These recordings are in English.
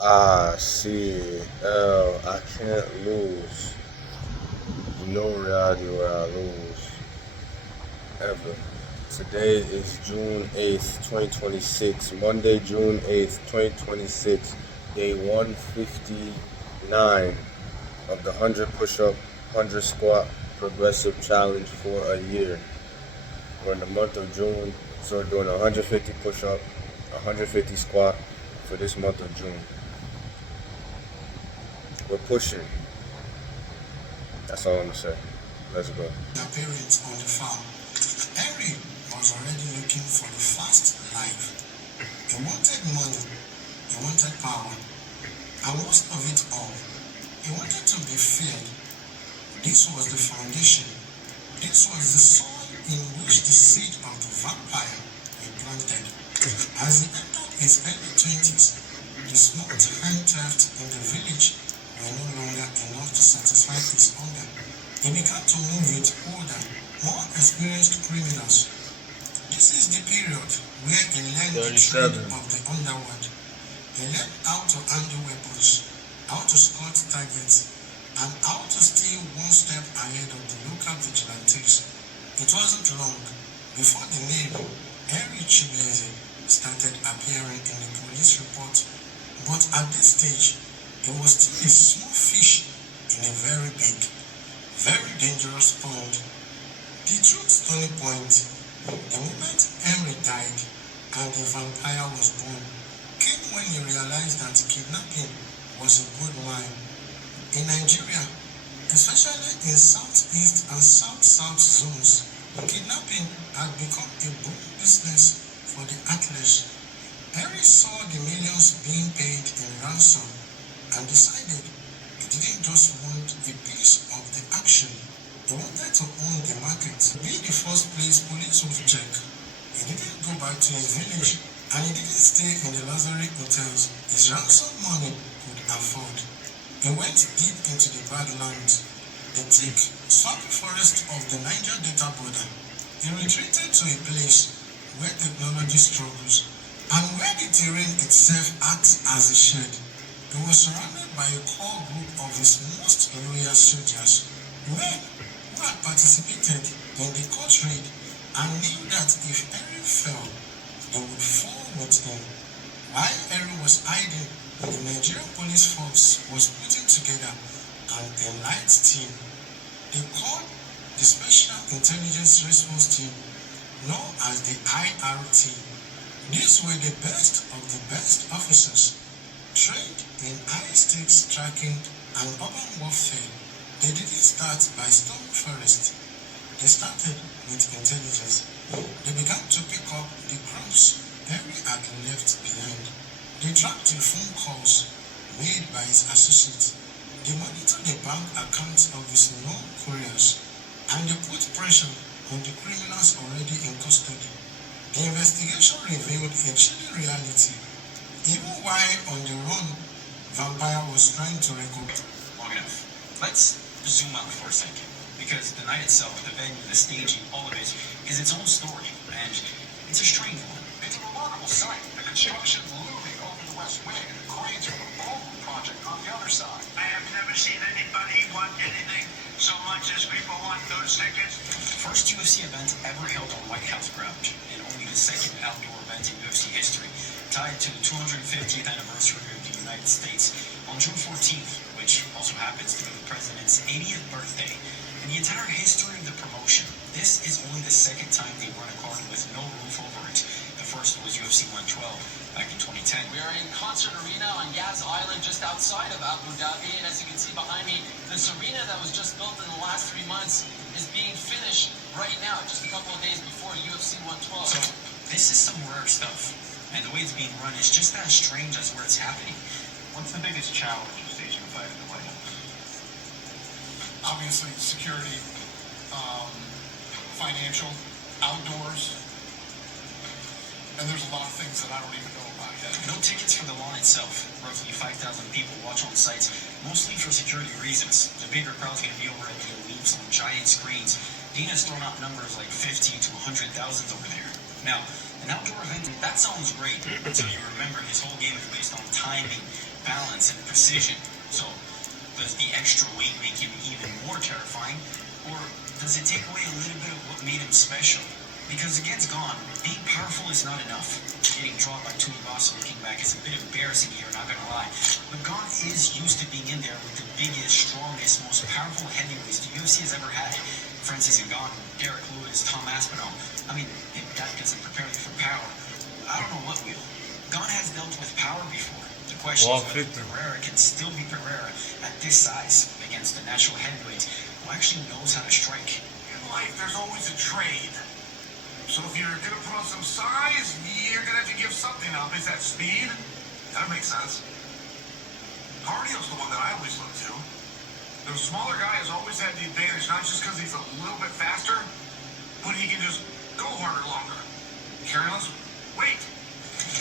I can't lose. No reality where I lose ever. Today is June 8th, 2026. Monday, June 8th, 2026. Day 159 of the 100 push up, 100 squat progressive challenge for a year. We're in the month of June, so we're doing 150 push up, 150 squat for this month of June. We're pushing. That's all I'm gonna say. Let's go. The parents on the farm. Henry was already looking for the fast life. He wanted money, he wanted power, and most of it all, he wanted to be fed. This was the foundation. This was the soil in which the seed of the vampire were planted. As he entered his early 20s, the small time theft in the village were no longer enough to satisfy his hunger. He began to move with older, more experienced criminals. This is the period where he learned the trade of the underworld. He learned how to handle weapons, how to scout targets, and how to stay one step ahead of the local vigilantes. It wasn't long before the name Henry Chibeze started appearing in the police report, but at this stage, he was still a small fish in a very big, very dangerous pond. The truth turning point, the moment Henry died and the vampire was born, came when he realized that kidnapping was a good wine. In Nigeria, especially in southeast and south-south zones, kidnapping had become a boom business for the athletes. Henry saw the millions being paid in ransom and decided he didn't just want a piece of the action. He wanted to own the market, be the first place police would check. He didn't go back to his village and he didn't stay in the luxury hotels his ransom money could afford. He went deep into the badlands, the thick, swampy forest of the Niger Delta border. He retreated to a place where technology struggles and where the terrain itself acts as a shed. He was surrounded by a core group of his most loyal soldiers, men who had participated in the court raid and knew that if Henry fell, they would fall with him. While Henry was hiding, the Nigerian police force was putting together an elite team. They called the Special Intelligence Response Team, known as the IRT. These were the best of the best officers, trained in high-stakes tracking and urban warfare. They didn't start by storming forest. They started with intelligence. They began to pick up the crumbs Henry had left behind. They tracked the phone calls made by his associates. They monitored the bank accounts of his known couriers, and they put pressure on the criminals already in custody. The investigation revealed a chilling reality. Even while on the run, Vampire was trying to recoup. Long enough. Let's zoom out for a second, because the night itself, the venue, the staging, all of it is its own story, and it's a strange one. It's a remarkable sight. The construction looming over the west wing, and the cranes from the Baldwin project on the other side. I have never seen anybody want anything so much as people want those tickets. First UFC event ever held on White House ground, and only the second outdoor event in UFC history, tied to the 250th anniversary of the United States on June 14th, which also happens to be the president's 80th birthday. In the entire history of the promotion, this is only the second time they run a card with no roof over it. The first was UFC 112 back in 2010. We are in Concert Arena on Yas Island just outside of Abu Dhabi, and as you can see behind me, this arena that was just built in the last 3 months is being finished right now, just a couple of days before UFC 112. So this is some rare stuff, and the way it's being run is just as strange as where it's happening. What's the biggest challenge of staging a fight in the White House? Obviously, security, financial, outdoors, and there's a lot of things that I don't even know about yet. No tickets for the lawn itself. Roughly 5,000 people watch on sites, mostly for security reasons. The bigger crowd's going to be over at the Elites on giant screens. Dina's thrown out numbers like 50 to 100,000 over there. Now, an outdoor event, that sounds great until you remember his whole game is based on timing, balance and precision. So, does the extra weight make him even more terrifying, or does it take away a little bit of what made him special? Because against Gon, being powerful is not enough. Getting dropped by Tuivasa looking back is a bit embarrassing here, not gonna lie. But Gon is used to being in there with the biggest, strongest, most powerful heavyweights the UFC has ever had. Francis Ngannou, Derek Lewis, Tom Aspinall. I mean, if that doesn't prepare you for power, I don't know what will. Gon has dealt with power before. The question is whether Pereira can still be Pereira at this size against the natural heavyweight who actually knows how to strike. In life, there's always a trade. So if you're gonna put on some size, you're gonna have to give something up. Is that speed? That makes sense. Cardio's the one that I always look to. The smaller guy has always had the advantage, not just because he's a little bit faster, but he can just go harder longer. Careless, wait.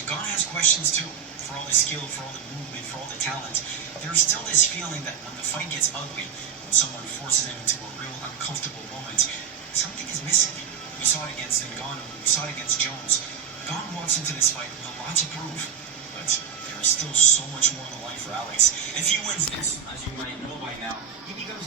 Gon has questions too. For all the skill, for all the movement, for all the talent, there's still this feeling that when the fight gets ugly, when someone forces him into a real uncomfortable moment, something is missing. We saw it against Ngannou, we saw it against Jones. Gon walks into this fight with a lot to prove, but there is still so much more on the line for Alex. If he wins this, as you might know by now, he becomes the